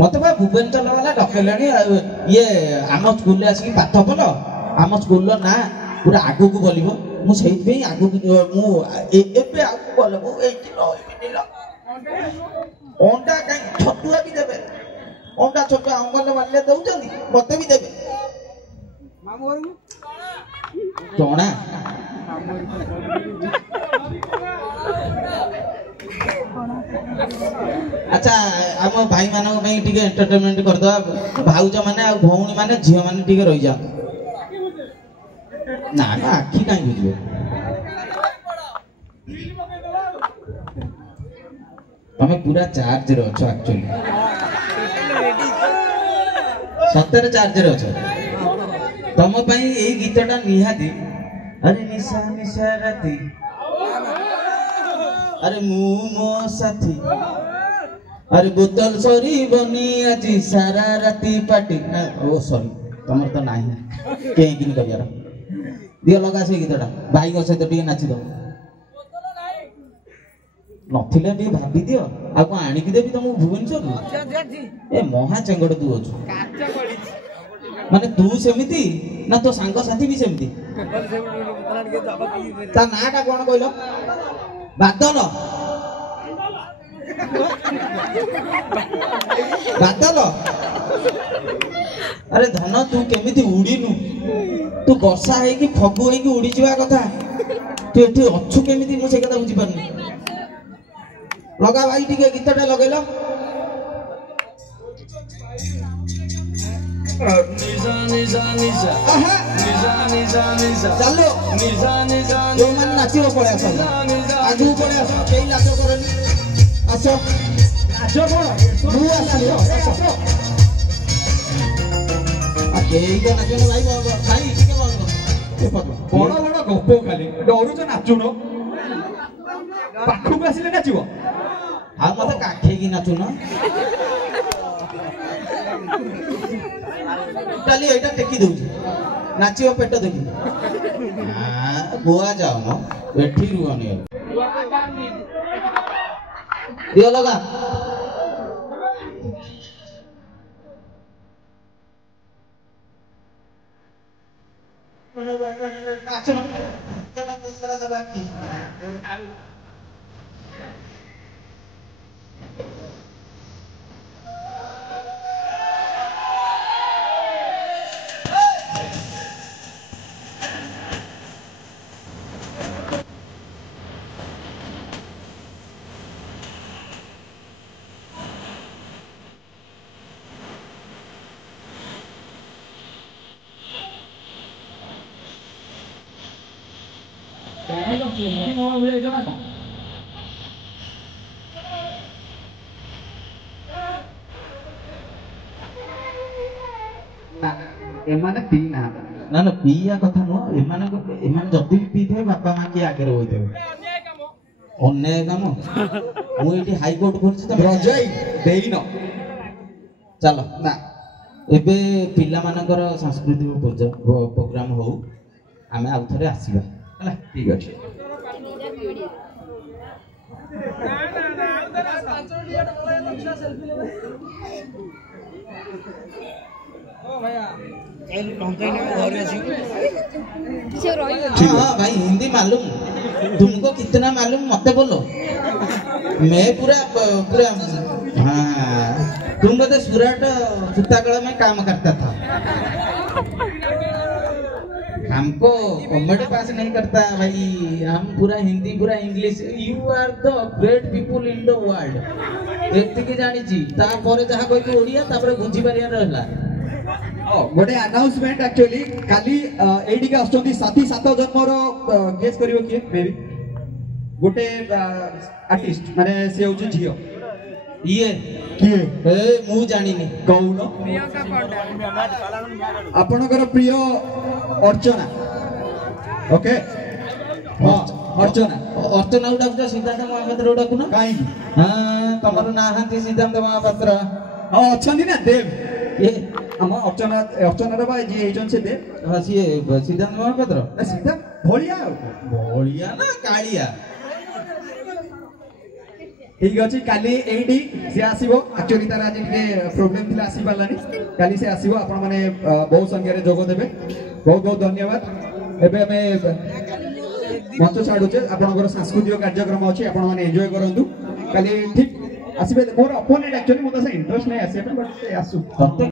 मत भुवनेश्वर वाला डकला ये आम स्कूल आसिक पाठ पढ़ आम स्कूल ना पूरा आगू को बोल मुझे आगू मुझे अंडा कहीं छतुआ भी देवे अंडा छतुआ अंगनवाड़ी दौरान मत भी देवे चना अच्छा आम भाई मानक एंटरटेनमेंट करदे भाउज माने भौणी माने झील माने टिके रही जा ना आखि कहीं बुझे तमें पूरा चार्ज रे अच्छो एक्चुअली सत्तर चार्ज रे अच्छो तुम पई ए गीतटा निहाती अरे निशा निशा राती अरे मु मो साथी अरे बोतल सरी बनी आज सारा राती पार्टी ओ सॉरी तुम तो नाही कहीं कि करियार दियो लगा से गीतटा भाई सहित टिके नाची दो नथिले टिके भाबी दियो आ को आनिक देबी तुम भुवनेश्वर ए महा चेंगड़ तू अछु माने तू सेमिति ना तो सांग साथी भी सेमिति ता नाटा कोन कहलो बादल बादल अरे धन तू केमिति उड़ीनु तू वर्षा है कि फगु है कि उड़ी जीवा कथा तू एठी अच्छु केमिति मु से कथा बुझी पारनी लगा भाई ठीक है गीतटा लगेलो निजा निजा निजा निजा निजा निजा चलो निजा निजा जो मन नाचियो पड़े आसो आगु पड़े आसो केई लाजो करनी आसो लाजो कोन मु आसियो आसो आ केई तो नाचो भाई भाई ठीक बोल ए पतो बड़ बड़ गप्पो खाली डरू जो नाचुनो पाखु आसिले नाचिबो आ मते काखे की नाचुनो ताली एटा टेकी दउची नाचियो पेट देखी बुआ जाओ न एठी रुआनी दियो लगा नाचो तना दूसरा दबा की एमाने पी ना ना ना पिया कथा नो एमाने जदी भी पी थे बापा मां के आगे होई देबे अन्याय काम मु एठी हाई कोर्ट करछि त रजई देई न चलो ना एबे पिला मानकर सांस्कृतिक प्रोग्राम हो आमे आउ थरे आसीबा हला ठीक अछि हाँ भाई हिंदी मालूम तुमको कितना मालूम मत बोलो मैं पूरा पूरा हाँ तुम बोले सूरत सूतागढ़ में काम करता था हमको कॉमेडी पास नहीं करता भाई हम पूरा हिंदी पूरा English you are the great people in the world एतिकी जानि छी ता परे जहा कोइ ओडिया तापर गुंजी बारिया रहला गोटे अनाउंसमेंट एक्चुअली काली एडी के आछोंती साथी सात जन्मर गेस करियो कि मे बी गोटे आर्टिस्ट माने से होची झियो ये किए ए मु जानिनी कौन आपनकर प्रिय अर्चना ओके हां अर्चना अर्चना उडा सिद्धांत महापात्र उडा कुना काई हां तमर नाहांती सिद्धांत महापात्र हां अछंदी ना देव ए हम अर्चना रे भाई जी एजन से देव हां सी सिद्धांत महापात्र सिद्धांत भोलिया ना कालिया ठीक अच्छे काली एडी से आसीबो एक्चुअली तार आज टिके प्रॉब्लम थिला आसी पालानी काली से आसीबो आपण माने बहुत संख्या रे जोग देबे बहुत बहुत धन्यवाद एबे हमें मंच छाडुचे आपनकर सांस्कृतिक कार्यक्रम अछि आपण माने एन्जॉय करंतु काली ठीक आसीबे मोर अपोनेंट एक्चुअली मोता से इंटरेस्ट नै आसी बट से आसु